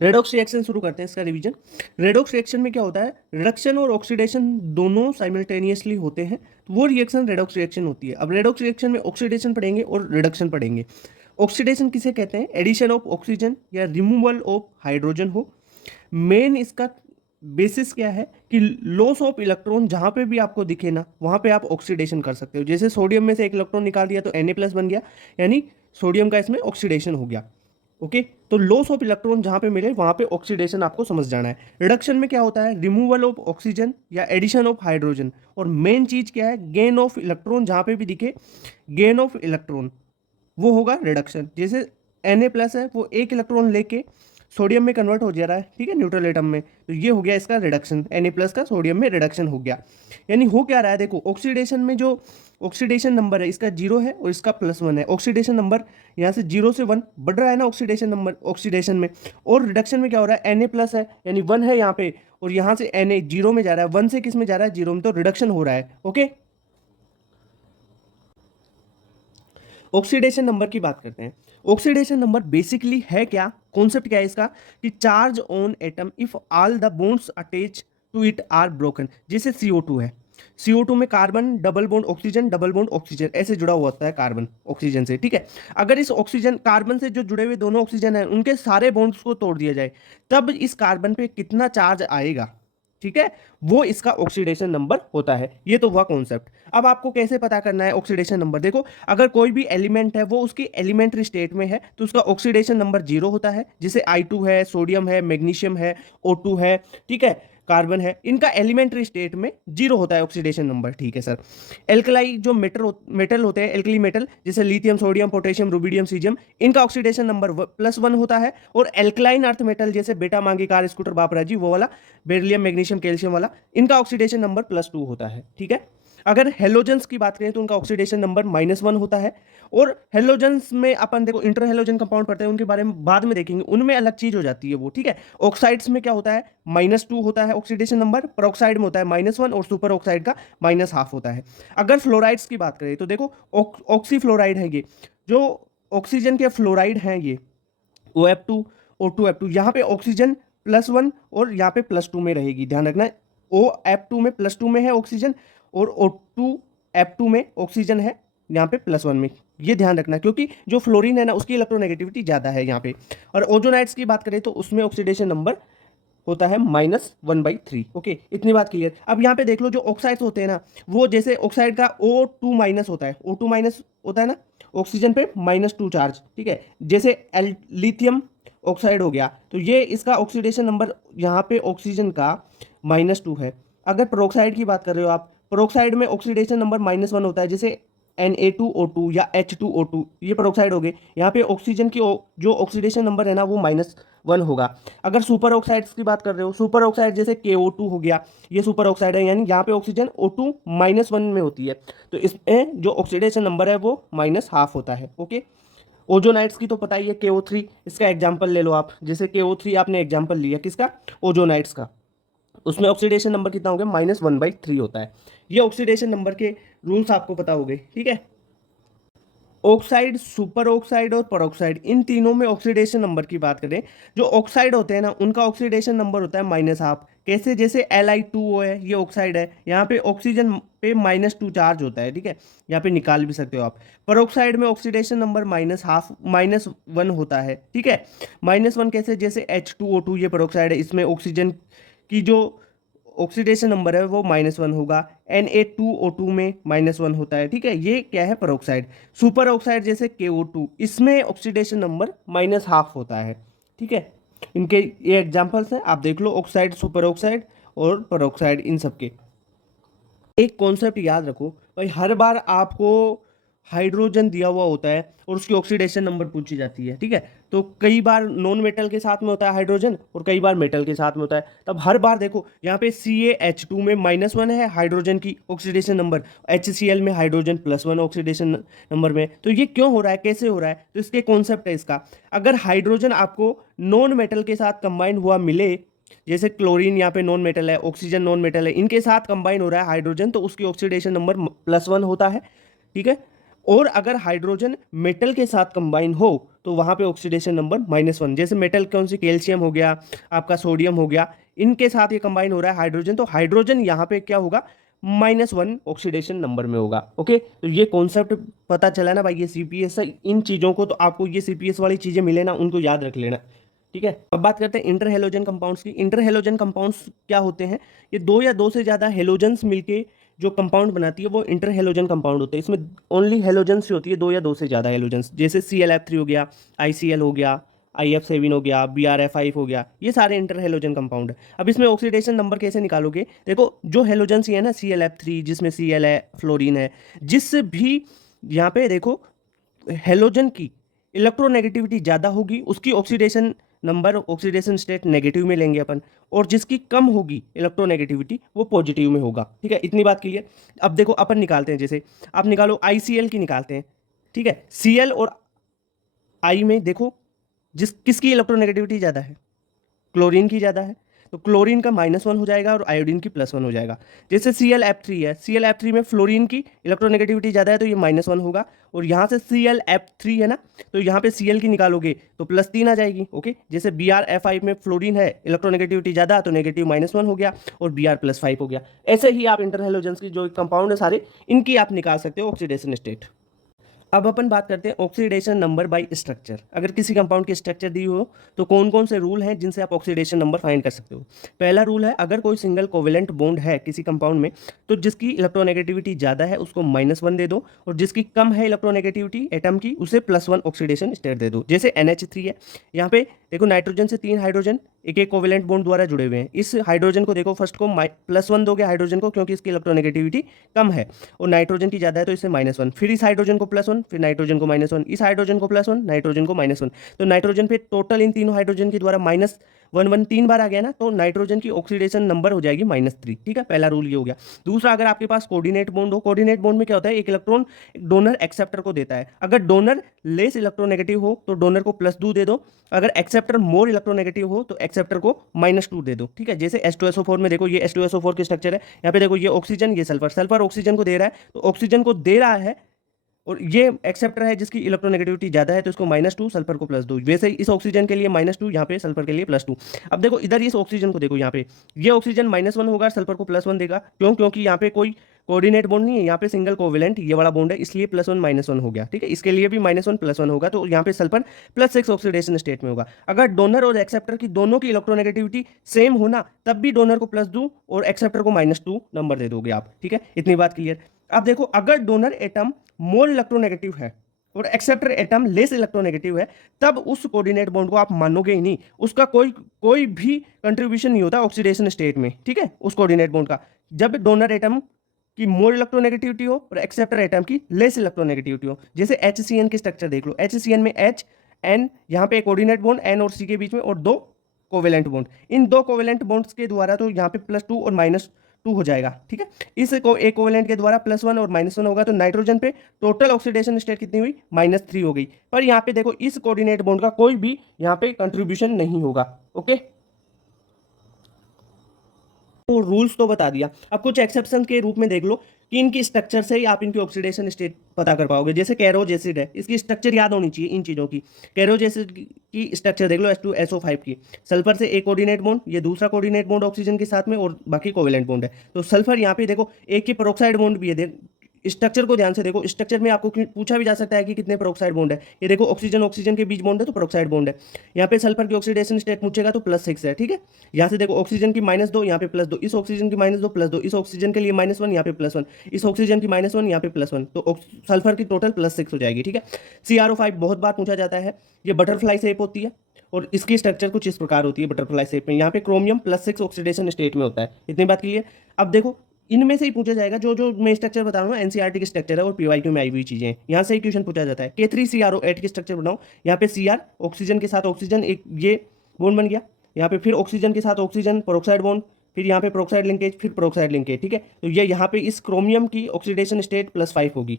Redox reaction शुरू करते हैं इसका रिवीजन। रेडॉक्स रिएक्शन में क्या होता है, रिडक्शन और ऑक्सीडेशन दोनों साइमल्टेनियसली होते हैं, तो वो रिएक्शन रेडॉक्स रिएक्शन होती है। अब रेडॉक्स रिएक्शन में ऑक्सीडेशन पढ़ेंगे और रिडक्शन पढ़ेंगे। ऑक्सीडेशन किसे कहते हैं, एडिशन ऑफ ऑक्सीजन या रिमूवल ऑफ हाइड्रोजन हो। मेन इसका बेसिस क्या है कि लॉस ऑफ इलेक्ट्रॉन जहां पे भी आपको दिखे ना वहां पे आप ऑक्सीडेशन कर सकते हो। जैसे सोडियम में से एक इलेक्ट्रॉन निकाल दिया तो Na+ बन गया, यानी सोडियम का इसमें ऑक्सीडेशन हो गया। ओके, तो लॉस ऑफ इलेक्ट्रॉन जहां पे मिले वहां पे ऑक्सीडेशन आपको समझ जाना है। रिडक्शन में क्या होता है, रिमूवल ऑफ ऑक्सीजन या एडिशन ऑफ हाइड्रोजन। और मेन चीज क्या है, गेन ऑफ इलेक्ट्रॉन, जहां पे भी दिखे गेन ऑफ इलेक्ट्रॉन वो होगा रिडक्शन। जैसे Na+ है वो एक इलेक्ट्रॉन लेके सोडियम में कन्वर्ट हो जा रहा है, ठीक है, न्यूट्रल एटम में, तो ये हो गया इसका रिडक्शन, Na+ का सोडियम में रिडक्शन हो गया। यानी हो क्या रहा है, देखो ऑक्सीडेशन में जो ऑक्सीडेशन नंबर है इसका 0 है और इसका +1 है। ऑक्सीडेशन नंबर यहाँ से 0 से 1 बढ़ रहा है ना ऑक्सीडेशन नंबर ऑक्सीडेशन में। और रिडक्शन में क्या हो रहा है, Na+ है यानी 1 है यहाँ पे, और यहाँ से Na 0 में जा रहा है, 1 से किस में जा रहा है, 0 में, तो रिडक्शन हो रहा है। ओके, ऑक्सीडेशन नंबर की बात करते हैं। ऑक्सीडेशन नंबर बेसिकली है क्या, कॉन्सेप्ट क्या है इसका, कि charge on atom if all the bonds attach to it are broken. जैसे CO2 है, CO2 में carbon double bond oxygen, double bond oxygen ऐसे जुड़ा हुआ होता है कार्बन ऑक्सीजन से, ठीक है। अगर इस ऑक्सीजन कार्बन से जो जुड़े हुए दोनों ऑक्सीजन है उनके सारे बॉन्ड्स को तोड़ दिया जाए तब इस कार्बन पे कितना चार्ज आएगा, ठीक है, वो इसका ऑक्सीडेशन नंबर होता है। ये तो हुआ कॉन्सेप्ट। अब आपको कैसे पता करना है ऑक्सीडेशन नंबर, देखो अगर कोई भी एलिमेंट है वो उसकी एलिमेंट्री स्टेट में है तो उसका ऑक्सीडेशन नंबर 0 होता है। जैसे I2 है, सोडियम है, मैग्नीशियम है, O2 है, ठीक है, कार्बन है, इनका एलिमेंट्री स्टेट में 0 होता है ऑक्सीडेशन नंबर, ठीक है सर। एल्कलाई जो मेटल होते हैं, एल्कली मेटल जैसे lithium, sodium, potassium, rubidium, caesium, इनका ऑक्सीडेशन नंबर +1 होता है। और एल्कलाइन अर्थ मेटल जैसे बेटा, मांगी, कार, स्कूटर, बापराजी, वो वाला बेरिलियम, मैग्नीशियम, कैल्शियम वाला, इनका ऑक्सीडेशन नंबर +2 होता है, ठीक है। अगर हेलोजन्स की बात करें तो उनका ऑक्सीडेशन नंबर -1 होता है। और हेलोजन्स में अपन देखो इंटर हेलोजन कंपाउंड पढ़ते हैं, उनके बारे में बाद में देखेंगे, उनमें अलग चीज हो जाती है वो, ठीक है। ऑक्साइड्स में क्या होता है, -2 होता है ऑक्सीडेशन नंबर, पेरोक्साइड में होता है -1 और सुपर ऑक्साइड का -1/2 होता है। अगर फ्लोराइड्स की बात करें तो देखो ऑक्सी फ्लोराइड है ये, जो ऑक्सीजन के फ्लोराइड हैं ये OF2, O2F2, यहाँ पे ऑक्सीजन +1 और यहाँ पे +2 में रहेगी, ध्यान रखना। OF2 में +2 में है ऑक्सीजन और O2F2 में ऑक्सीजन है यहाँ पे +1 में, ये ध्यान रखना, क्योंकि जो फ्लोरीन है ना उसकी इलेक्ट्रोनेगेटिविटी ज़्यादा है यहाँ पे। और ओजोनाइड्स की बात करें तो उसमें ऑक्सीडेशन नंबर होता है -1/3। ओके, इतनी बात क्लियर। अब यहाँ पे देख लो जो ऑक्साइड्स होते हैं ना, वो जैसे ऑक्साइड का O2- होता है, O2- होता है ना ऑक्सीजन पे -2 चार्ज, ठीक है। जैसे लिथियम ऑक्साइड हो गया तो ये इसका ऑक्सीडेशन नंबर यहाँ पे ऑक्सीजन का -2 है। अगर पेरोक्साइड की बात कर रहे हो आप, पेरोक्साइड में ऑक्सीडेशन नंबर -1 होता है, जैसे Na2O2 या H2O2, ये पेरोक्साइड हो गए। यहाँ पे ऑक्सीजन की जो ऑक्सीडेशन नंबर है ना वो -1 होगा। अगर सुपर ऑक्साइड्स की बात कर रहे हो, सुपर ऑक्साइड जैसे KO2 हो गया, ये सुपर ऑक्साइड है, यानी यहाँ पे ऑक्सीजन O2- में होती है, तो इसमें जो ऑक्सीडेशन नंबर है वो -1/2 होता है। ओके, ओजोनाइट्स की तो पता ही है, KO3, इसका एग्जाम्पल ले लो आप, जैसे KO3 आपने एग्जाम्पल लिया किसका, ओजोनाइट्स का, उसमें ऑक्सीडेशन नंबर कितना हो गया, -1/3 होता है। ये ऑक्सीडेशन नंबर के रूल्स आपको पता हो गए, ठीक है। ऑक्साइड, सुपर ऑक्साइड और परऑक्साइड, इन तीनों में ऑक्सीडेशन नंबर की बात करें, जो ऑक्साइड होते हैं ना उनका ऑक्सीडेशन नंबर होता है -1/2। कैसे, जैसे Li2O है, ये ऑक्साइड है, यहाँ पे ऑक्सीजन पे -2 चार्ज होता है, ठीक है, यहाँ पे निकाल भी सकते हो आप। परऑक्साइड में ऑक्सीडेशन नंबर -1 होता है, ठीक है। -1 कैसे, जैसे H2O2, ये परऑक्साइड है, इसमें ऑक्सीजन की जो ऑक्सीडेशन नंबर है वो -1 होगा। Na2O2 में -1 होता है, ठीक है, ये क्या है, पेरोक्साइड। सुपर ऑक्साइड जैसे KO2, इसमें ऑक्सीडेशन नंबर -1/2 होता है, ठीक है। इनके ये एग्जांपल्स हैं, आप देख लो, ऑक्साइड, सुपर ऑक्साइड और पेरोक्साइड, इन सब के। एक कॉन्सेप्ट याद रखो भाई, हर बार आपको हाइड्रोजन दिया हुआ होता है और उसकी ऑक्सीडेशन नंबर पूछी जाती है, ठीक है। तो कई बार नॉन मेटल के साथ में होता है हाइड्रोजन और कई बार मेटल के साथ में होता है, तब हर बार देखो यहाँ पे CaH2 में -1 है हाइड्रोजन की ऑक्सीडेशन नंबर, HCl में हाइड्रोजन +1 ऑक्सीडेशन नंबर में। तो ये क्यों हो रहा है, कैसे हो रहा है, तो इसके कॉन्सेप्ट है इसका। अगर हाइड्रोजन आपको नॉन मेटल के साथ कंबाइन हुआ मिले, जैसे क्लोरीन यहाँ पे नॉन मेटल है, ऑक्सीजन नॉन मेटल है, इनके साथ कंबाइन हो रहा है हाइड्रोजन, तो उसकी ऑक्सीडेशन नंबर +1 होता है, ठीक है। और अगर हाइड्रोजन मेटल के साथ कंबाइन हो तो वहां पे ऑक्सीडेशन नंबर -1। जैसे मेटल कौन सी, कैल्शियम हो गया, आपका सोडियम हो गया, इनके साथ ये कंबाइन हो रहा है हाइड्रोजन, तो हाइड्रोजन यहाँ पे क्या होगा, -1 ऑक्सीडेशन नंबर में होगा। ओके, तो ये कॉन्सेप्ट पता चला ना भाई, ये सीपीएस, इन चीज़ों को तो आपको ये सीपीएस वाली चीज़ें मिले ना, उनको याद रख लेना। ठीक है, अब बात करते हैं इंटर हेलोजन कंपाउंड्स की। इंटर हेलोजन कंपाउंड्स क्या होते हैं, ये दो या दो से ज़्यादा हेलोजन्स मिलके जो कंपाउंड बनाती है वो इंटर हेलोजन कंपाउंड होते हैं। इसमें ओनली हेलोजन्स होती है, दो या दो से ज़्यादा हेलोजन्स, जैसे ClF3 हो गया, ICl हो गया, IF7 हो गया, BrF5 हो गया, ये सारे इंटर हेलोजन कंपाउंड है। अब इसमें ऑक्सीडेशन नंबर कैसे निकालोगे, देखो जो हेलोजन्स है ना, ClF3 जिसमें Cl है, फ्लोरीन है, जिस भी यहाँ पे देखो हेलोजन की इलेक्ट्रोनेगेटिविटी ज़्यादा होगी उसकी oxidation number, oxidation state negative में लेंगे अपन, और जिसकी कम होगी इलेक्ट्रोनेगेटिविटी वो पॉजिटिव में होगा। ठीक है, इतनी बात क्लियर। अब देखो अपन निकालते हैं, जैसे आप निकालो ICl की निकालते हैं। ठीक है, Cl और I में देखो किसकी इलेक्ट्रोनेगेटिविटी ज़्यादा है, क्लोरीन की ज़्यादा है, तो क्लोरीन का -1 हो जाएगा और आयोडीन की +1 हो जाएगा। जैसे ClF3 है, ClF3 में फ्लोरीन की इलेक्ट्रोनेगेटिविटी ज़्यादा है तो ये -1 होगा, और यहाँ से ClF3 है ना, तो यहाँ पे Cl की निकालोगे तो +3 आ जाएगी। ओके, जैसे BrF5 में फ्लोरीन है, इलेक्ट्रोनेगेटिविटी ज़्यादा तो नेगेटिव -1 हो गया और Br+5 हो गया। ऐसे ही आप इंटरहेलोजेंस की जो कंपाउंड है सारे, इनकी आप निकाल सकते हो ऑक्सीडेशन स्टेट। अब अपन बात करते हैं ऑक्सीडेशन नंबर बाय स्ट्रक्चर। अगर किसी कंपाउंड की स्ट्रक्चर दी हो तो कौन कौन से रूल हैं जिनसे आप ऑक्सीडेशन नंबर फाइंड कर सकते हो। पहला रूल है, अगर कोई सिंगल कोवेलेंट बॉन्ड है किसी कंपाउंड में तो जिसकी इलेक्ट्रोनेगेटिविटी ज़्यादा है उसको -1 दे दो, और जिसकी कम है इलेक्ट्रोनेगेटिविटी एटम की उसे +1 ऑक्सीडेशन स्टेट दे दो। जैसे NH3 है, यहाँ पे देखो नाइट्रोजन से 3 हाइड्रोजन एक एक कोवेलेंट बॉन्ड द्वारा जुड़े हुए हैं। इस हाइड्रोजन को देखो, फर्स्ट को +1 दोगे हाइड्रोजन को, क्योंकि इसकी इलेक्ट्रोनेगेटिविटी कम है, और नाइट्रोजन की ज़्यादा है तो इसे -1, फिर इस हाइड्रोजन को +1, फिर नाइट्रोजन को -1, इस हाइड्रोजन को +1, नाइट्रोजन को -1। तो नाइट्रोजन पे टोटल इन तीनों हाइड्रोजन के द्वारा -1 3 बार आ गया ना, तो नाइट्रोजन की ऑक्सीडेशन नंबर हो जाएगी -3। ठीक है, पहला रूल ये हो गया। दूसरा, अगर आपके पास कोऑर्डिनेट बॉन्ड हो, कोऑर्डिनेट बॉन्ड में क्या होता है, एक इलेक्ट्रॉन डोनर एक्सेप्टर को देता है। अगर डोनर लेस इलेक्ट्रोनेगेटिव हो तो डोनर को +2 दे दो, अगर एक्सेप्टर मोर इलेक्ट्रोनेगेटिव हो तो एक्सेप्टर को -2 दे दो। ठीक है, जैसे H2SO4 में देखो, ये H2SO4 की स्ट्रक्चर है, यहाँ पे देखो ये ऑक्सीजन, ये सल्फर, सल्फर ऑक्सीजन को दे रहा है, तो ऑक्सीजन को दे रहा है, और ये एक्सेप्टर है जिसकी इलेक्ट्रोनेगेटिविटी ज़्यादा है तो इसको -2, सल्फर को +2। वैसे ही इस ऑक्सीजन के लिए -2, यहाँ पे सल्फर के लिए +2। अब देखो इधर इस ऑक्सीजन को देखो, यहाँ पे ये ऑक्सीजन -1 होगा, सल्फर को +1 देगा। क्यों, क्योंकि यहाँ पे कोई कोऑर्डिनेट बॉन्ड नहीं है, यहाँ पे सिंगल कोवेलेंट ये वाला बॉन्ड है, इसलिए +1 -1 हो गया। ठीक है, इसके लिए भी -1 +1 होगा, तो यहाँ पे सल्फर +6 ऑक्सीडेशन स्टेट में होगा। अगर डोनर और एक्सेप्टर की दोनों की इलेक्ट्रोनेगेटिविटी सेम होना, तब भी डोनर को +2 और एक्सेप्टर को -2 नंबर दे दोगे आप। ठीक है, इतनी बात क्लियर। अब देखो, अगर डोनर एटम मोर इलेक्ट्रोनेगेटिव है और एक्सेप्टर एटम लेस इलेक्ट्रोनेगेटिव है, तब उस कोऑर्डिनेट बॉन्ड को आप मानोगे ही नहीं, उसका कोई कोई भी कंट्रीब्यूशन नहीं होता ऑक्सीडेशन स्टेट में। ठीक है, उस कोऑर्डिनेट बॉन्ड का, जब डोनर एटम की मोर इलेक्ट्रोनेगेटिविटी हो और एक्सेप्टर एटम की लेस इलेक्ट्रोनेगेटिविटी हो। जैसे HCN की स्ट्रक्चर देख लो, HCN में H N, यहाँ पे कोऑर्डिनेट बॉन्ड N और C के बीच में, और दो कोवेलेंट बॉन्ड, इन दो कोवेलेंट बॉन्ड्स के द्वारा तो यहाँ पे +2 और -2 हो जाएगा। ठीक है, इस को एक कोवेलेंट के द्वारा +1 और -1 होगा, तो नाइट्रोजन पे टोटल ऑक्सीडेशन स्टेट कितनी हुई, -3 हो गई। पर यहाँ पे देखो, इस कोऑर्डिनेट बॉन्ड का कोई भी यहाँ पे कंट्रीब्यूशन नहीं होगा। ओके, तो रूल्स तो बता दिया, अब कुछ एक्सेप्शन के रूप में देख लो कि इनकी स्ट्रक्चर से ही आप इनकी ऑक्सीडेशन स्टेट पता कर पाओगे। जैसे कैरोज एसिड है, इसकी स्ट्रक्चर याद होनी चाहिए इन चीज़ों की। कैरोज एसिड की स्ट्रक्चर देख लो, H2SO5 की, सल्फर से एक कोऑर्डिनेट बॉन्ड, ये दूसरा कोऑर्डिनेट बॉन्ड ऑक्सीजन के साथ में, और बाकी कोवेलेंट बॉन्ड है। तो सल्फर यहाँ पे देखो एक की पेरोक्साइड बॉन्ड भी है, स्ट्रक्चर को ध्यान से देखो, स्ट्रक्चर में आपको पूछा भी जा सकता है कि कितने पेरोक्साइड बॉन्ड है। ये देखो ऑक्सीजन ऑक्सीजन के बीच बॉन्ड है तो पेरोक्साइड बॉन्ड है। यहाँ पे सल्फर की ऑक्सीडेशन स्टेट पूछेगा तो +6 है। ठीक है, यहाँ से देखो ऑक्सीजन की -2, यहाँ पे +2, इस ऑक्सीजन की -2 +2, इस ऑक्सीजन के लिए -1, यहाँ पे +1, इस ऑक्सीजन की -1, यहाँ पे +1, तो सल्फर की टोटल +6 हो जाएगी। ठीक है, CrO5 बहुत बार पूछा जाता है, ये बटरफ्लाई शेप होती है और इसकी स्ट्रक्चर कुछ इस प्रकार होती है बटरफ्लाई शेप में। यहाँ पे क्रोमियम +6 ऑक्सीडेशन स्टेट में होता है। इतनी बात क्लियर। अब देखो, इनमें से ही पूछा जाएगा, जो जो मैं स्ट्रक्चर बता रहा हूँ NCERT की स्ट्रक्चर है और PYQ में आई हुई चीजें हैं, यहाँ से ही क्वेश्चन पूछा जाता है। K3CrO8 की स्ट्रक्चर बनाओ, यहाँ पे Cr ऑक्सीजन के साथ ऑक्सीजन, एक ये बॉन्ड बन गया, यहाँ पे फिर ऑक्सीजन के साथ ऑक्सीजन पेरोक्साइड बॉन्ड, फिर यहाँ पे पेरोक्साइड लिंकेज, फिर पेरोक्साइड लिंकेज। ठीक है, तो ये यहाँ पे इस क्रोमियम की ऑक्सीडेशन स्टेट +5 होगी।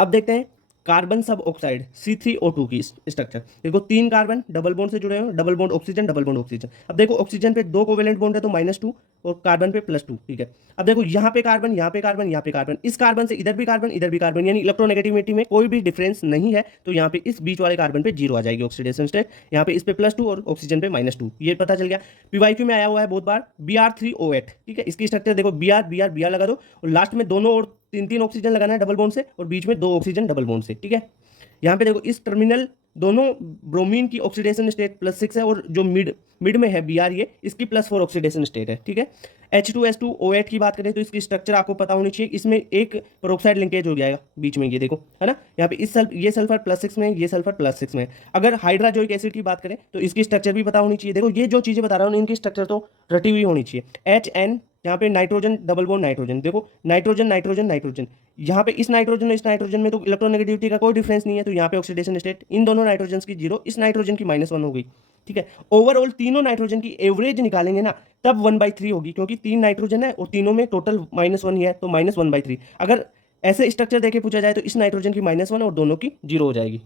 अब देखते हैं कार्बन सब ऑक्साइड C3O2 की स्ट्रक्चर। देखो 3 कार्बन डबल बॉन्ड से जुड़े हुए हैं, double bond oxygen, double bond oxygen. अब देखो ऑक्सीजन पे 2 कोवेलेंट बॉन्ड है तो -2 और कार्बन पे +2, ठीक है। अब देखो यहाँ पे कार्बन, यहाँ पे कार्बन, यहाँ पे कार्बन, इस कार्बन से इधर भी कार्बन, इधर भी कार्बन, यानी इलेक्ट्रोनेगेटिविटी में कोई भी डिफरेंस नहीं है। तो यहाँ पे इस बीच वाले कार्बन पे 0 आ जाएगी ऑक्सीडेशन स्टेट, यहाँ पे इस पे +2 और ऑक्सीजन पे -2, ये पता चल गया। PYQ में आया हुआ है बहुत बार Br3O8, ठीक है। इसकी स्ट्रक्चर देखो Br लगा दो और लास्ट में दोनों और 3 ऑक्सीजन लगाना है डबल बॉन्ड से और बीच में 2 ऑक्सीजन डबल बॉन्ड से, ठीक है। यहाँ पे देखो इस टर्मिनल दोनों ब्रोमीन की ऑक्सीडेशन स्टेट +6 है और जो मिड में है Br, ये इसकी +4 ऑक्सीडेशन स्टेट है, ठीक है। H2S2O8 की बात करें तो इसकी स्ट्रक्चर आपको पता होनी चाहिए। इसमें एक पेरोक्साइड लिंकेज हो जाएगा बीच में, ये देखो है ना, यहाँ पे ये सल्फर +6 में, ये सल्फर +6 में। अगर हाइड्राजोइक एसिड की बात करें तो इसकी स्ट्रक्चर भी पता होनी चाहिए। देखो ये जो चीज़ें बता रहा हूँ इनकी स्ट्रक्चर तो रटी हुई होनी चाहिए। HN, यहाँ पे नाइट्रोजन डबल बॉन्ड नाइट्रोजन, देखो नाइट्रोजन नाइट्रोजन नाइट्रोजन, यहाँ पे इस नाइट्रोजन में तो इलेक्ट्रोनेगेटिविटी का कोई डिफरेंस नहीं है, तो यहाँ पे ऑक्सीडेशन स्टेट इन दोनों नाइट्रोजन की 0, इस नाइट्रोजन की -1 हो गई, ठीक है। ओवरऑल तीनों नाइट्रोजन की एवरेज निकालेंगे ना तब 1/3 होगी, क्योंकि 3 नाइट्रोजन है और तीनों में टोटल -1 ही है, तो -1/3। अगर ऐसे स्ट्रक्चर देके पूछा जाए तो इस नाइट्रोजन की -1 और दोनों की 0 हो जाएगी।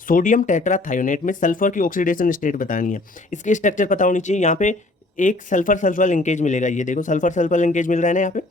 सोडियम टेट्राथायोनेट में सल्फर की ऑक्सीडेशन स्टेट बतानी है, इसकी स्ट्रक्चर पता होनी चाहिए। यहाँ पे एक सल्फर सल्फर लिंकेज मिलेगा, ये देखो सल्फर सल्फर लिंकेज मिल रहा है ना यहाँ पे।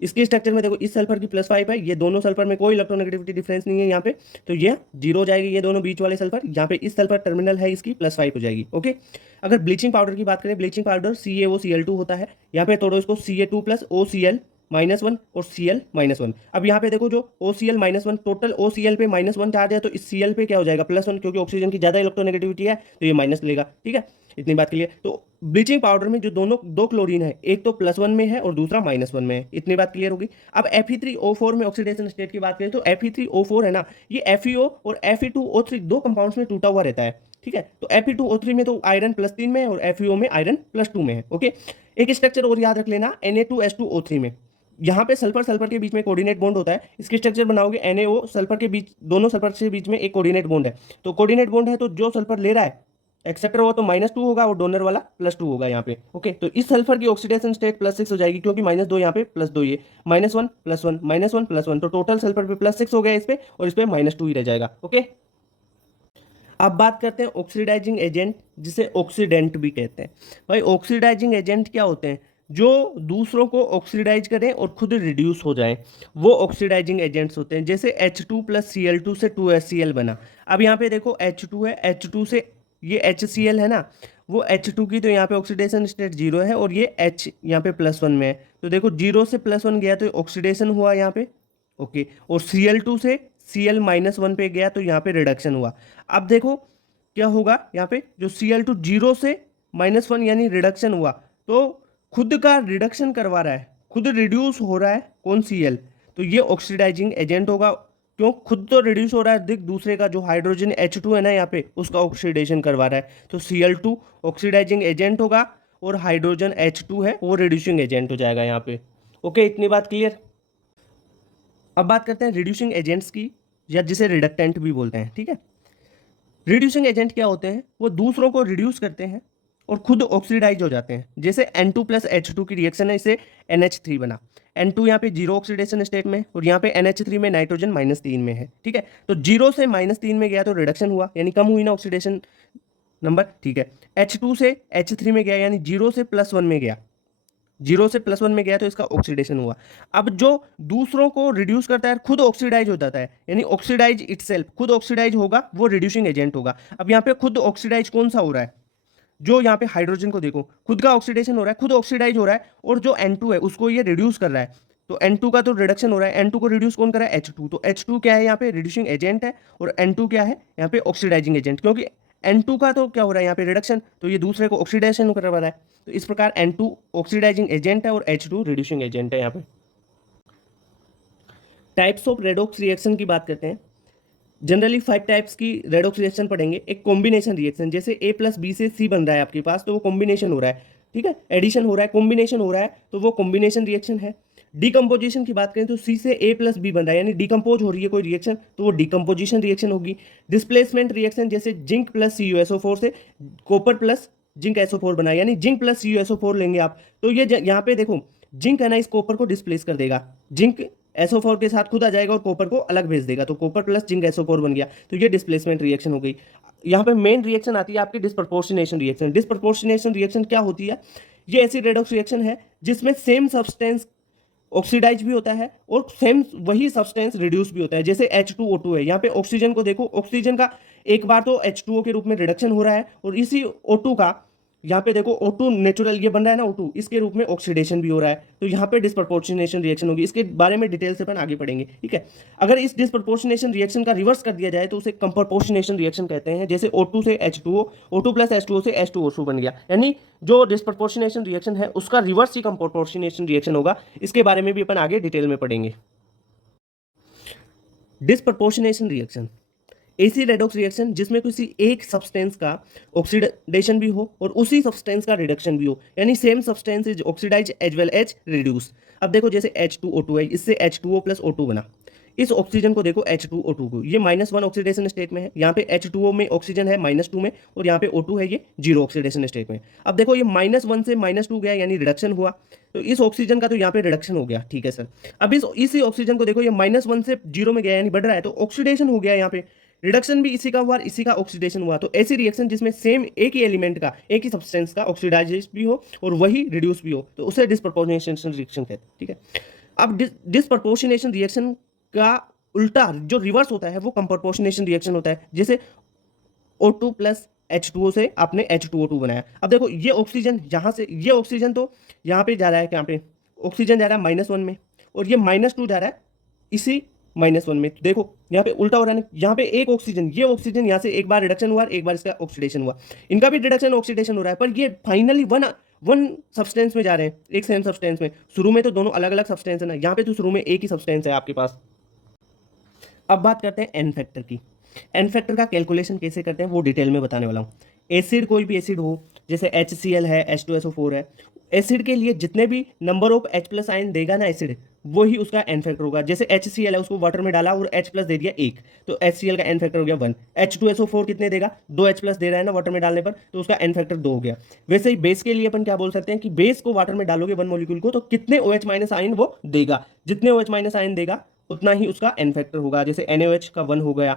इसकी स्ट्रक्चर में देखो इस सल्फर की +5 है, ये दोनों सल्फर में कोई इलेक्ट्रोनेगेटिविटी डिफरेंस नहीं है यहाँ पे, तो ये 0 हो जाएगी। ये दोनों बीच वाले सल्फर, यहाँ पे इस सल्फर टर्मिनल है इसकी +5 हो जाएगी, ओके। अगर ब्लीचिंग पाउडर की बात करें, ब्लीचिंग पाउडर CaOCl2 होता है, यहाँ पे तोड़ो इसको Ca2+OCl -1 और Cl -1। अब यहाँ पे देखो जो OCl -1, टोटल OCl पे -1 चार्ज है, तो इस Cl पे क्या हो जाएगा +1, क्योंकि ऑक्सीजन की ज़्यादा इलेक्ट्रोनेगेटिविटी है तो ये माइनस लेगा, ठीक है। इतनी बात के लिए तो ब्लीचिंग पाउडर में जो दोनों 2 क्लोरीन है, एक तो +1 में है और दूसरा -1 में है, इतनी बात क्लियर होगी। अब Fe3O4 में ऑक्सीडेशन स्टेट की बात करें तो Fe3O4 है ना, ये FeO और Fe2O3 2 कंपाउंड्स में टूटा हुआ रहता है, ठीक है। तो Fe2O3 में तो आयरन +3 में है और FeO में आयरन +2 में है, ओके। एक स्ट्रक्चर और याद रख लेना Na2S2O3 में, यहाँ पे सल्फर सल्फर के बीच में कोऑर्डिनेट बॉन्ड होता है, इसकी स्ट्रक्चर बनाओगे NaO, सल्फर के बीच, दोनों सल्फर के बीच में एक कोऑर्डिनेट बॉन्ड है, तो कोऑर्डिनेट बॉन्ड है तो जो सल्फर ले रहा है एक्सेप्टर हुआ तो -2 होगा और डोनर वाला +2 होगा यहाँ पे, ओके। तो इस सल्फर की ऑक्सीडेशन स्टेट +6 हो जाएगी, क्योंकि -2 यहाँ पे +2, ये -1 +1 -1 +1, तो टोटल सल्फर पे +6 हो गया इस पे, और इस पे -2 ही रह जाएगा, ओके। अब बात करते हैं ऑक्सीडाइजिंग एजेंट, जिसे ऑक्सीडेंट भी कहते हैं। भाई ऑक्सीडाइजिंग एजेंट क्या होते हैं? जो दूसरों को ऑक्सीडाइज करें और खुद रिड्यूस हो जाएं, वो ऑक्सीडाइजिंग एजेंट्स होते हैं। जैसे H2+Cl2 से 2HCl बना। अब यहाँ पे देखो H2 है, H2 से ये HCl है ना, वो H2 की तो यहाँ पे ऑक्सीडेशन स्टेट 0 है और ये H यहाँ पे +1 में है, तो देखो 0 से +1 गया तो ऑक्सीडेशन हुआ यहाँ पे, ओके। और Cl2 से Cl -1 पे गया तो यहाँ पे रिडक्शन हुआ। अब देखो क्या होगा, यहाँ पे जो Cl2 0 से -1 यानी रिडक्शन हुआ, तो खुद का रिडक्शन करवा रहा है, खुद रिड्यूस हो रहा है कौन, Cl, तो ये ऑक्सीडाइजिंग एजेंट होगा। क्यों? खुद तो रिड्यूस हो रहा है, दिख दूसरे का जो हाइड्रोजन H2 है ना यहाँ पे, उसका ऑक्सीडेशन करवा रहा है, तो Cl2 ऑक्सीडाइजिंग एजेंट होगा और हाइड्रोजन H2 है वो रिड्यूसिंग एजेंट हो जाएगा यहाँ पे, ओके। इतनी बात क्लियर। अब बात करते हैं रिड्यूसिंग एजेंट्स की, या जिसे रिडक्टेंट भी बोलते हैं, ठीक है। रिड्यूसिंग एजेंट क्या होते हैं? वो दूसरों को रिड्यूस करते हैं और खुद ऑक्सीडाइज हो जाते हैं। जैसे N2+H2 की रिएक्शन है, इसे NH3 बना। N2 यहाँ पे 0 ऑक्सीडेशन स्टेट में और यहाँ पे NH3 में नाइट्रोजन -3 में है, ठीक है। तो 0 से -3 में गया तो रिडक्शन हुआ, यानी कम हुई ना ऑक्सीडेशन नंबर, ठीक है। H2 से H3 में गया यानी 0 से +1 में गया, 0 से +1 में गया तो इसका ऑक्सीडेशन हुआ। अब जो दूसरों को रिड्यूस करता है खुद ऑक्सीडाइज हो जाता है, यानी ऑक्सीडाइज इटसेल्फ, खुद ऑक्सीडाइज होगा, वो रिड्यूसिंग एजेंट होगा। अब यहाँ पे खुद ऑक्सीडाइज कौन सा हो रहा है? जो यहाँ पे हाइड्रोजन को देखो, खुद का ऑक्सीडेशन हो रहा है, खुद ऑक्सीडाइज हो रहा है, और जो N2 है उसको ये रिड्यूस कर रहा है, तो N2 का तो रिडक्शन हो रहा है। N2 को रिड्यूस कौन कर रहा है? H2, तो H2 क्या है यहाँ पे? रिड्यूसिंग एजेंट है, और N2 क्या है यहाँ पे? ऑक्सीडाइजिंग एजेंट, क्योंकि N2 का तो क्या हो रहा है यहाँ पे? रिडक्शन, तो ये दूसरे को ऑक्सीडेशन करवा रहा है, तो इस प्रकार N2 ऑक्सीडाइजिंग एजेंट है और H2 रिड्यूसिंग एजेंट है यहाँ पे। टाइप्स ऑफ रेडॉक्स रिएक्शन की बात करते हैं। जनरली 5 टाइप्स की रेडॉक्स रिएक्शन पढ़ेंगे। एक कॉम्बिनेशन रिएक्शन, जैसे A+B से C बन रहा है आपके पास, तो वो कॉम्बिनेशन हो रहा है, ठीक है, एडिशन हो रहा है, कॉम्बिनेशन हो रहा है, तो वो कॉम्बिनेशन रिएक्शन है। डिकम्पोजिशन की बात करें तो C से A+B बन रहा है, यानी डिकम्पोज हो रही है कोई रिएक्शन, तो वो डिकम्पोजिशन रिएक्शन होगी। डिस्प्लेसमेंट रिएक्शन, जैसे जिंक प्लस CuSO4 से कॉपर प्लस जिंक SO4 बना, यानी जिंक प्लस CuSO4 लेंगे आप, तो ये यहाँ पे देखो जिंक है ना, इस कॉपर को डिस्प्लेस कर देगा, जिंक SO4 के साथ खुद आ जाएगा और कॉपर को अलग भेज देगा, तो कॉपर प्लस जिंक SO4 बन गया। तो ये डिस्प्लेसमेंट रिएक्शन हो गई। यहाँ पे मेन रिएक्शन आती है आपकी डिस्प्रपोर्शनेशन रिएक्शन। डिस्प्रपोर्शनेशन रिएक्शन क्या होती है? ये एसिड रेडॉक्स रिएक्शन है जिसमें सेम सब्सटेंस ऑक्सीडाइज भी होता है और सेम वही सब्सटेंस रिड्यूस भी होता है। जैसे H2O2 है, यहाँ पे ऑक्सीजन को देखो, ऑक्सीजन का एक बार तो H2O के रूप में रिडक्शन हो रहा है और इसी O2 का यहाँ पे देखो O2 नेचुरल ये बन रहा है ना O2, इसके रूप में ऑक्सीडेशन भी हो रहा है। तो यहाँ पे डिस्प्रपोर्शनेशन रिएक्शन होगी। इसके बारे में डिटेल से अपन आगे पढ़ेंगे, ठीक है। अगर इस डिस्प्रपोर्शनेशन रिएक्शन का रिवर्स कर दिया जाए तो उसे कंप्रपोर्शनेशन रिएक्शन कहते हैं। जैसे O2 से H2O, O2 प्लस H2O से H2O2 बन गया, यानी जो डिस्प्रपोर्शनेशन रिएक्शन है उसका रिवर्स ही कंप्रपोर्शनेशन रिएक्शन होगा। इसके बारे में भी अपन आगे डिटेल में पढ़ेंगे। Disproportionation reaction acid redox reaction जिसमें किसी एक सब्सटेंस का ऑक्सीडेशन भी हो और उसी सब्सटेंस का रिडक्शन भी हो, यानी same substance is oxidize as well as reduce. अब देखो जैसे H2O2 है, इससे H2O प्लस O2 बना। इस ऑक्सीजन को देखो H2O2 को, ये -1 ऑक्सीडेशन स्टेट में है। यहाँ पे H2O में ऑक्सीजन है -2 में और यहाँ पे O2 है, ये 0 ऑक्सीडेशन स्टेट में। अब देखो ये -1 से -2 गया, यानी रिडक्शन हुआ। तो इस ऑक्सीजन का तो यहाँ पे रिडक्शन हो गया, ठीक है सर। अब इसी ऑक्सीजन को देखो, ये -1 से 0 में गया यानी बढ़ रहा है, तो ऑक्सीडेशन हो गया। यहाँ पे रिडक्शन भी इसी का हुआ, इसी का ऑक्सीडेशन हुआ। तो ऐसी रिएक्शन जिसमें सेम एक ही एलिमेंट का, एक ही सब्सटेंस का ऑक्सीडाइज भी हो और वही रिड्यूस भी हो, तो उसे डिस्प्रपोर्शनेशन रिएक्शन कहते हैं, ठीक है। अब डिस्प्रपोर्शनेशन रिएक्शन का उल्टा जो रिवर्स होता है वो कंप्रपोर्शनेशन रिएक्शन होता है। जैसे O2 प्लस H2O से आपने H2O2 बनाया। अब देखो ये ऑक्सीजन यहाँ से, ये ऑक्सीजन तो यहाँ पे जा रहा है, यहाँ पे ऑक्सीजन जा रहा है -1 में और ये -2 जा रहा है इसी -1 में। तो देखो यहाँ पे उल्टा हो रहा है ना, यहाँ पे एक ऑक्सीजन, ये ऑक्सीजन यहाँ से एक बार रिडक्शन हुआ, एक बार इसका ऑक्सीडेशन हुआ। इनका भी रिडक्शन ऑक्सीडेशन हो रहा है, पर ये फाइनली वन सब्सटेंस में जा रहे हैं, एक सेम सब्सटेंस में। शुरू में तो दोनों अलग अलग सब्सटेंस है ना, यहाँ पे तो शुरू में एक ही सब्सटेंस है आपके पास। अब बात करते हैं एन फैक्टर की। एन फैक्टर का कैलकुलेशन कैसे करते हैं वो डिटेल में बताने वाला हूँ। एसिड, कोई भी एसिड हो, जैसे HCl है, H2SO4 है, एसिड के लिए जितने भी नंबर ऑफ H+ आयन देगा ना एसिड, वही उसका एन फैक्टर होगा। जैसे HCl है, उसको वाटर में डाला और H+ दे दिया 1, तो HCl का एन फैक्टर हो गया 1। H2SO4 कितने देगा? 2 H+ दे रहा है ना वाटर में डालने पर, तो उसका एन फैक्टर 2 हो गया। वैसे ही बेस के लिए अपन क्या बोल सकते हैं कि बेस को वाटर में डालोगे 1 मॉलिक्यूल को, तो कितने OH- आयन वो देगा, जितने OH- आयन देगा उतना ही उसका एन फैक्टर होगा। जैसे NaOH का 1 हो गया,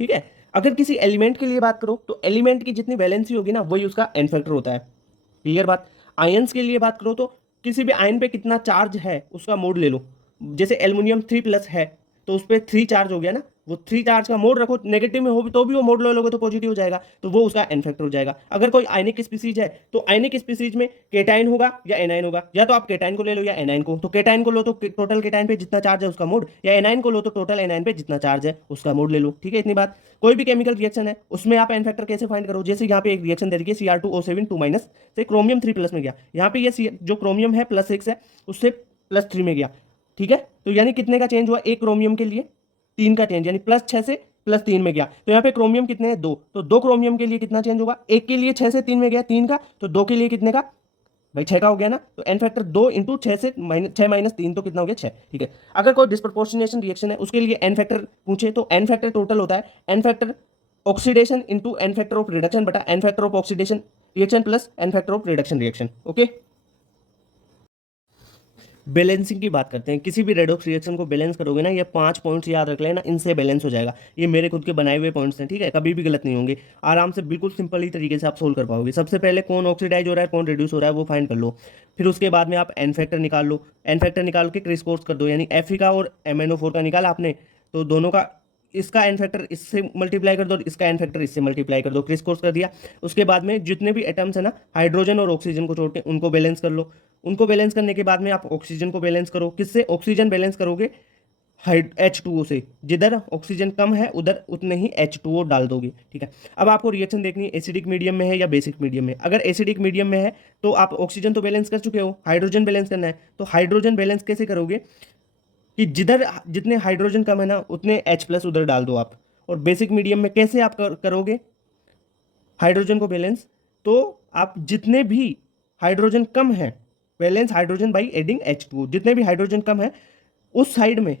ठीक है। अगर किसी एलिमेंट के लिए बात करो तो एलिमेंट की जितनी वैलेंसी होगी ना वही उसका एन फैक्टर होता है, क्लियर बात। आयंस के लिए बात करो तो किसी भी आयन पे कितना चार्ज है उसका मोड ले लो। जैसे एल्युमिनियम 3+ है तो उस पर 3 चार्ज हो गया ना, वो 3 चार्ज का मोड रखो, नेगेटिव में हो तो भी वो मोड ले लोगे तो पॉजिटिव हो जाएगा, तो वो उसका एन फैक्टर हो जाएगा। अगर कोई आयनिक स्पीसीज है तो आयनिक स्पीसीज में केटाइन होगा या एनाइन होगा, या तो आप केटाइन को ले लो या एनाइन को। तो केटाइन को लो तो टोटल केटाइन पे जितना चार्ज है उसका मोड, या एनाइन को लो तो टोटल एनाइन पे जितना चार्ज है उसका मोड ले लो, ठीक है। इतनी बात। कोई भी केमिकल रिएक्शन है उसमें आप एन फैक्टर कैसे फाइंड करो? जैसे यहाँ पे एक रिएक्शन दे रखी है Cr2O7 2- से क्रोमियम 3+ में गया, यहाँ पे ये जो क्रोमियम है +6 है उससे +3 में गया, ठीक है। तो यानी कितने का चेंज हुआ? एक क्रोमियम के लिए 3 का चेंज, यानी +6 से +3 में गया। तो यहाँ पे क्रोमियम कितने हैं? 2, तो 2 क्रोमियम के लिए कितना चेंज होगा? एक के लिए 6 से 3 में गया 3 का, तो 2 के लिए कितने का भाई? 6 का हो गया ना। तो एन फैक्टर 2 इंटू 6 से 6 - 3 तो कितना हो गया? 6, ठीक है। अगर कोई डिस्प्रपोर्शनेशन रिएक्शन है उसके लिए एन फैक्टर पूछे तो एन फैक्टर टोटल होता है N factor oxidation into N factor of reduction बटा N factor of oxidation reaction plus N factor of reduction reaction, okay. Balancing की बात करते हैं। किसी भी रेडॉक्स रिएक्शन को बैलेंस करोगे ना, ये 5 पॉइंट्स याद रख लेना, इनसे बैलेंस हो जाएगा। ये मेरे खुद के बनाए हुए पॉइंट्स हैं, ठीक है, कभी भी गलत नहीं होंगे। आराम से बिल्कुल सिंपल ही तरीके से आप सोल्व कर पाओगे। सबसे पहले कौन ऑक्सीडाइज हो रहा है कौन रिड्यूस हो रहा है वो फाइंड कर लो। फिर उसके बाद में आप एन फैक्टर निकाल लो। एन फैक्टर निकाल के क्रिस क्रॉस कर दो, यानी Fe का और MnO4 का निकाला आपने, तो दोनों का इसका एन फैक्टर इससे मल्टीप्लाई कर दो, इसका एन फैक्टर इससे मल्टीप्लाई कर दो, क्रिस क्रॉस कर दिया। उसके बाद में जितने भी एटम्स है ना हाइड्रोजन और ऑक्सीजन को छोड़ के उनको बैलेंस कर लो। उनको बैलेंस करने के बाद में आप ऑक्सीजन को बैलेंस करो। किससे ऑक्सीजन बैलेंस करोगे? H2O से। जिधर ऑक्सीजन कम है उधर उतने ही H2O डाल दोगे, ठीक है। अब आपको रिएक्शन देखनी है एसिडिक मीडियम में है या बेसिक मीडियम में। अगर एसिडिक मीडियम में है तो आप ऑक्सीजन तो बैलेंस कर चुके हो, हाइड्रोजन बैलेंस करना है। तो हाइड्रोजन बैलेंस कैसे करोगे कि जिधर जितने हाइड्रोजन कम है ना उतने H+ उधर डाल दो आप। और बेसिक मीडियम में कैसे आप करोगे हाइड्रोजन को बैलेंस? तो आप जितने भी हाइड्रोजन कम है, balance hydrogen by adding H2O, जितने भी हाइड्रोजन कम है उस साइड में,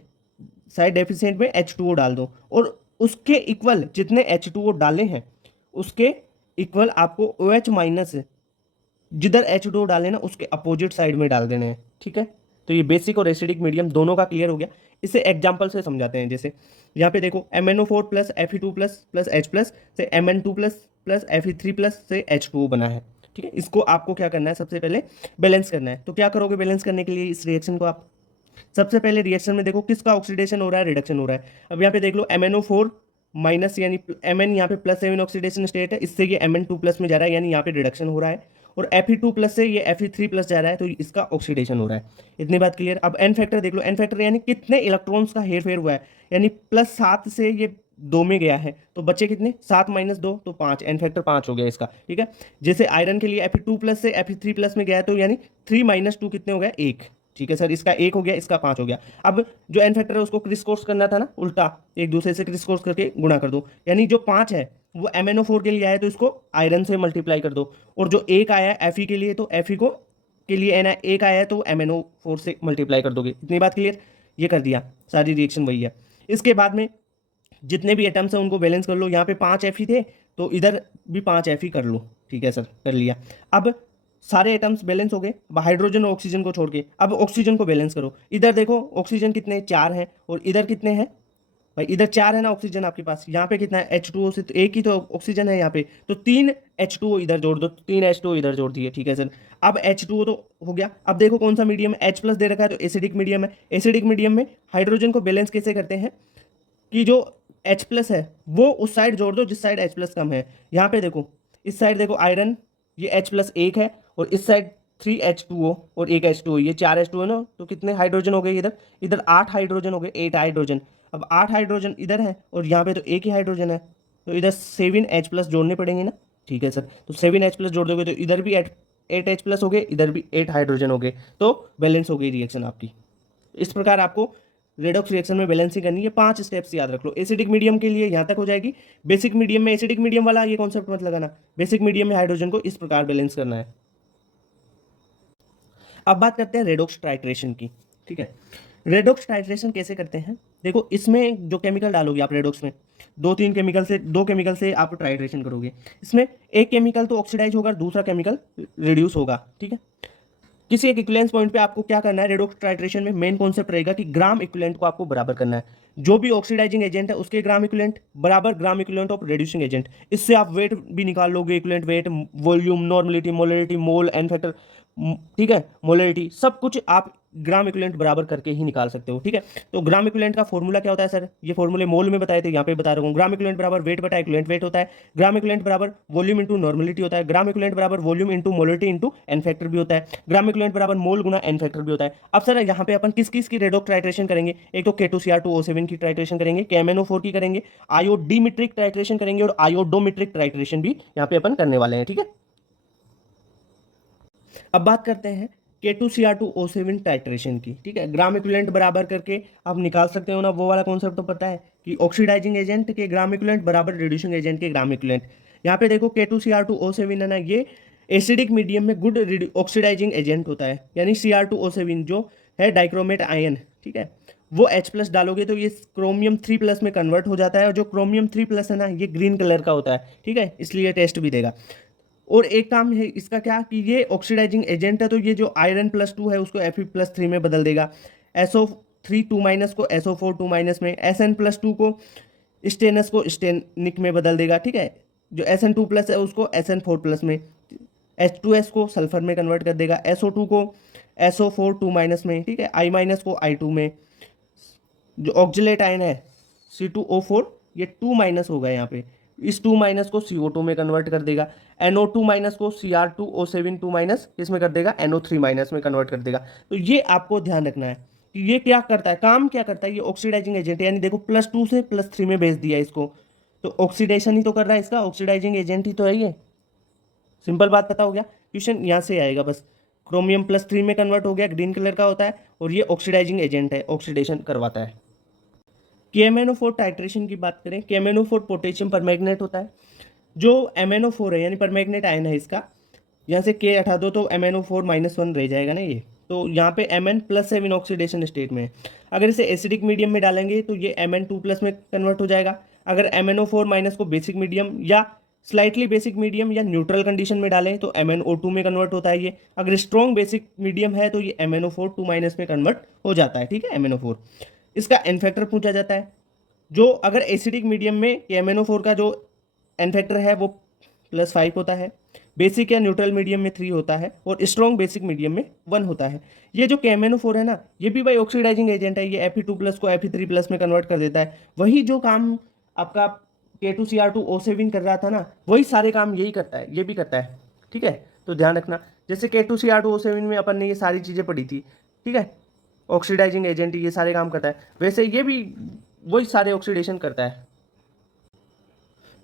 साइड डेफिशिएंट में H2O डाल दो। और उसके इक्वल जितने H2O डाले हैं उसके इक्वल आपको OH- जिधर H2O डाले ना उसके अपोजिट साइड में डाल देने हैं, ठीक है। तो ये बेसिक और एसिडिक मीडियम दोनों का क्लियर हो गया। इसे एग्जाम्पल से समझाते हैं। जैसे यहाँ पे देखो MnO4 plus Fe2 plus plus H plus से Mn2 plus plus Fe3 plus से H2O बना है। ठीक है, इसको आपको क्या करना है, सबसे पहले बैलेंस करना है। तो क्या करोगे बैलेंस करने के लिए इस रिएक्शन को आप, सबसे पहले रिएक्शन में देखो किसका ऑक्सीडेशन हो रहा है, रिडक्शन हो रहा है। अब यहाँ पे देख लो MnO4 माइनस यानी Mn यहाँ पे प्लस 7 ऑक्सीडेशन स्टेट है, इससे ये Mn2 प्लस में जा रहा है यानी यहाँ पे रिडक्शन हो रहा है। और Fe2 प्लस से ये Fe3 प्लस जा रहा है तो इसका ऑक्सीडेशन हो रहा है। इतनी बात क्लियर। अब एन फैक्टर देख लो, एन फैक्टर यानी कितने इलेक्ट्रॉन्स का हेर फेर हुआ है, यानी +7 से ये 2 में गया है तो बच्चे कितने, 7 माइनस 2 तो 5, एन फैक्टर 5 हो गया इसका। ठीक है, जैसे आयरन के लिए Fe2 प्लस से Fe3 प्लस में गया है तो यानी 3 माइनस 2 कितने हो गया, 1। ठीक है सर, इसका 1 हो गया, इसका 5 हो गया। अब जो एन फैक्टर है उसको क्रिस कोर्स करना था ना, उल्टा एक दूसरे से क्रिस कोर्स करके गुणा कर दो, यानी जो 5 है वो MnO4 के लिए आया तो इसको आयरन से मल्टीप्लाई कर दो, और जो 1 आया है Fe के लिए तो Fe को के लिए एन 1 आया है तो MnO4 से मल्टीप्लाई कर दोगे। इतनी बात क्लियर, ये कर दिया, सारी रिएक्शन वही है। इसके बाद में जितने भी एटम्स हैं उनको बैलेंस कर लो। यहाँ पे 5 Fe थे तो इधर भी 5 Fe कर लो। ठीक है सर, कर लिया। अब सारे एटम्स बैलेंस हो गए, अब हाइड्रोजन और ऑक्सीजन को छोड़ के अब ऑक्सीजन को बैलेंस करो। इधर देखो ऑक्सीजन कितने, 4 हैं, और इधर कितने हैं भाई, इधर 4 है ना ऑक्सीजन आपके पास, यहाँ पे कितना है H2O से, तो एक ही तो ऑक्सीजन है यहाँ पे, तो 3 H2O इधर जोड़ दो, 3 H2O इधर जोड़ दिए। ठीक है सर, अब H2O तो हो गया। अब देखो कौन सा मीडियम है, H प्लस दे रखा है तो एसिडिक मीडियम है। एसिडिक मीडियम में हाइड्रोजन को बैलेंस कैसे करते हैं कि जो H प्लस है वो उस साइड जोड़ दो जिस साइड H प्लस कम है। यहाँ पे देखो इस साइड देखो आयरन, ये H प्लस 1 है, और इस साइड 3H2O और 1 H2O, ये 4 H2O ना, तो कितने हाइड्रोजन हो गए इधर, इधर 8 हाइड्रोजन हो गए, 8 हाइड्रोजन। अब 8 हाइड्रोजन इधर है और यहाँ पे तो एक ही हाइड्रोजन है, तो इधर 7H प्लस जोड़ने पड़ेंगे ना। ठीक है सर, तो 7H प्लस जोड़ दोगे तो इधर भी 8H प्लस हो गए, इधर भी 8 हाइड्रोजन हो गए, तो बैलेंस हो गई रिएक्शन आपकी। इस प्रकार आपको रेडॉक्स रिएक्शन में बैलेंसिंग करनी है। 5 स्टेप्स याद रख लो। एसिडिक मीडियम के लिए यहाँ तक हो जाएगी। बेसिक मीडियम में एसिडिक मीडियम वाला ये कॉन्सेप्ट मत लगाना, बेसिक मीडियम में हाइड्रोजन को इस प्रकार बैलेंस करना है। अब बात करते हैं रेडॉक्स टाइट्रेशन की। ठीक है, रेडॉक्स टाइट्रेशन कैसे करते हैं, देखो इसमें जो केमिकल डालोगे आप रेडॉक्स में, 2 केमिकल से आप टाइट्रेशन करोगे। इसमें एक केमिकल तो ऑक्सीडाइज होगा, दूसरा केमिकल रिड्यूस होगा। ठीक है, किसी एक इक्विवेलेंस पॉइंट पे आपको क्या करना है, रेडॉक्स टाइट्रेशन में मेन कॉन्सेप्ट रहेगा कि ग्राम इक्विवेलेंट को आपको बराबर करना है। जो भी ऑक्सीडाइजिंग एजेंट है उसके ग्राम इक्विवेलेंट बराबर gram equivalent of reducing agent. इससे आप वेट भी निकाल लोगे, equivalent weight, volume, normality, molarity, mole, N factor, ठीक है, मोलरिटी, सब कुछ आप ग्राम इक्विवेलेंट बराबर करके ही निकाल सकते हो। ठीक है, तो ग्राम इक्विवेलेंट का फॉर्मूला क्या होता है सर, ये फॉर्मूले मोल में बताए थे, यहाँ पे बता रहा हूँ। ग्राम इक्विवेलेंट बराबर वेट बटा इक्विवेलेंट वेट होता है। ग्राम इक्विवेलेंट बराबर वॉल्यूम इंटू नॉर्मलिटी होता है। ग्राम इक्विवेलेंट बराबर volume into molarity into N factor भी होता है। ग्राम इक्विवेलेंट बराबर मोल गुना एन फैक्टर भी होता है। अब सर यहाँ पे अपन किस किस की रेडॉक्स टाइट्रेशन करेंगे, एक तो K2Cr2O7 की टाइट्रेशन करेंगे, KMnO4 की करेंगे, आयोडीमेट्रिक टाइट्रेशन करेंगे, और आयोडोमेट्रिक टाइट्रेशन भी यहाँ पे अपन करने वाले हैं। ठीक है, अब बात करते हैं K2Cr2O7 टाइट्रेशन की। ठीक है, ग्राम इक्विवेलेंट बराबर करके आप निकाल सकते हो ना, वो वाला कॉन्सेप्ट तो पता है कि ऑक्सीडाइजिंग एजेंट के ग्राम इक्विवेलेंट बराबर रिड्यूसिंग एजेंट के ग्राम इक्विवेलेंट। यहाँ पे देखो K2Cr2O7 है ना, ये एसिडिक मीडियम में गुड ऑक्सीडाइजिंग एजेंट होता है, यानी Cr2O7 जो है डाइक्रोमेट आयन। ठीक है, वो H प्लस डालोगे तो ये क्रोमियम 3 प्लस में कन्वर्ट हो जाता है, और जो क्रोमियम 3 प्लस है ना ये ग्रीन कलर का होता है। ठीक है, इसलिए टेस्ट भी देगा। और एक काम है इसका क्या कि ये ऑक्सीडाइजिंग एजेंट है, तो ये जो आयरन +2 है उसको Fe+3 में बदल देगा, SO3 2 माइनस को SO4 2 माइनस में, SN+2 को स्टेनस को स्टेनिक में बदल देगा। ठीक है, जो SN2 प्लस है उसको SN4 प्लस में, H2S को सल्फर में कन्वर्ट कर देगा, SO2 को SO4 2 माइनस में, ठीक है, I माइनस को I2 में। जो ऑक्जिलेट आयन है C2O4 ये 2 माइनस होगा यहाँ पे, इस 2 माइनस को CO2 में कन्वर्ट कर देगा। NO2 माइनस को Cr2O7 2 माइनस इसमें कर देगा, NO3 माइनस में कन्वर्ट कर देगा। तो ये आपको ध्यान रखना है कि ये क्या करता है, काम क्या करता है, ये ऑक्सीडाइजिंग एजेंट है, यानी देखो +2 से +3 में भेज दिया इसको, तो ऑक्सीडेशन ही तो कर रहा है, इसका ऑक्सीडाइजिंग एजेंट ही तो है ये। सिंपल बात पता हो गया, क्वेश्चन यहाँ से आएगा बस। क्रोमियम +3 में कन्वर्ट हो गया, ग्रीन कलर का होता है, और ये ऑक्सीडाइजिंग एजेंट है, ऑक्सीडेशन करवाता है। KMnO4 टाइट्रेशन की बात करें, KMnO4 पोटेशियम परमैंगनेट होता है। जो MnO4 है यानी परमैंगनेट आयन है इसका, यहाँ से K हटा दो तो MnO4-1 रह जाएगा ना ये, तो यहाँ पे Mn+7 ऑक्सीडेशन स्टेट में है। अगर इसे एसिडिक मीडियम में डालेंगे तो ये Mn2 प्लस में कन्वर्ट हो जाएगा। अगर MnO4- को बेसिक मीडियम या स्लाइटली बेसिक मीडियम या न्यूट्रल कंडीशन में डालें तो MnO2 में कन्वर्ट होता है ये। अगर स्ट्रॉन्ग बेसिक मीडियम है तो ये MnO4 2 माइनस में कन्वर्ट हो जाता है, ठीक है, MnO4। इसका एन फैक्टर पूछा जाता है। जो अगर एसिडिक मीडियम में MnO4 का जो एन फैक्टर है वो +5 होता है, बेसिक या न्यूट्रल मीडियम में 3 होता है, और स्ट्रॉन्ग बेसिक मीडियम में 1 होता है। ये जो KMnO4 है ना, ये भी भाई ऑक्सीडाइजिंग एजेंट है, ये Fe2+ को Fe3+ में कन्वर्ट कर देता है। वही जो काम आपका K2Cr2O7 कर रहा था ना, वही सारे काम यही करता है, ये भी करता है, ठीक है। तो ध्यान रखना, जैसे K2Cr2O7 में अपन ने ये सारी चीज़ें पढ़ी थी, ठीक है, ऑक्सीडाइजिंग एजेंट ये सारे काम करता है, वैसे ये भी वही सारे ऑक्सीडेशन करता है।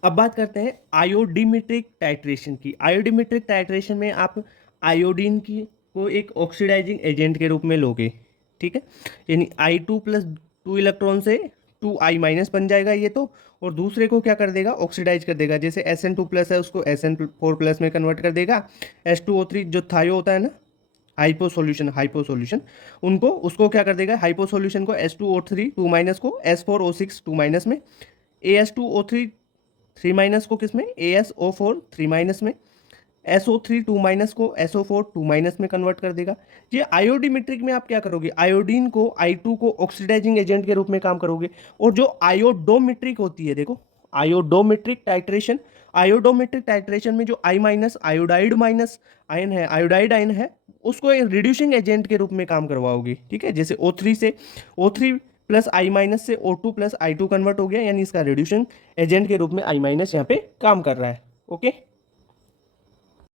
अब बात करते हैं आयोडीमेट्रिक टाइट्रेशन की। आयोडीमेट्रिक टाइट्रेशन में आप आयोडीन की को एक ऑक्सीडाइजिंग एजेंट के रूप में लोगे, ठीक है, यानी I2+2 इलेक्ट्रॉन से 2I- बन जाएगा ये तो, और दूसरे को क्या कर देगा, ऑक्सीडाइज कर देगा। जैसे SN2+ है उसको SN4+ में कन्वर्ट कर देगा। H2O3 जो थायो होता है ना, हाइपो सॉल्यूशन उनको उसको क्या कर देगा, हाइपो सॉल्यूशन को H2O3 2- को S4O6 2- में, AS2O3 3- को किस में, ASO4 3- में, SO3 2- को SO4 2- में कन्वर्ट कर देगा। ये आयोडीमेट्रिक में आप क्या करोगे, आयोडीन को I2 को ऑक्सीडाइजिंग एजेंट के रूप में काम करोगे। और जो आयोडोमेट्रिक होती है, देखो आयोडोमेट्रिक टाइट्रेशन में जो I- आयोडाइड माइनस आयन है, आयोडाइड आयन है, उसको एक रिड्यूसिंग एजेंट के रूप में काम करवाओगे, ठीक है। जैसे O3 से O2 + I2 कन्वर्ट हो गया, यानी इसका रिड्यूसिंग एजेंट के रूप में I- यहाँ पे काम कर रहा है, ओके।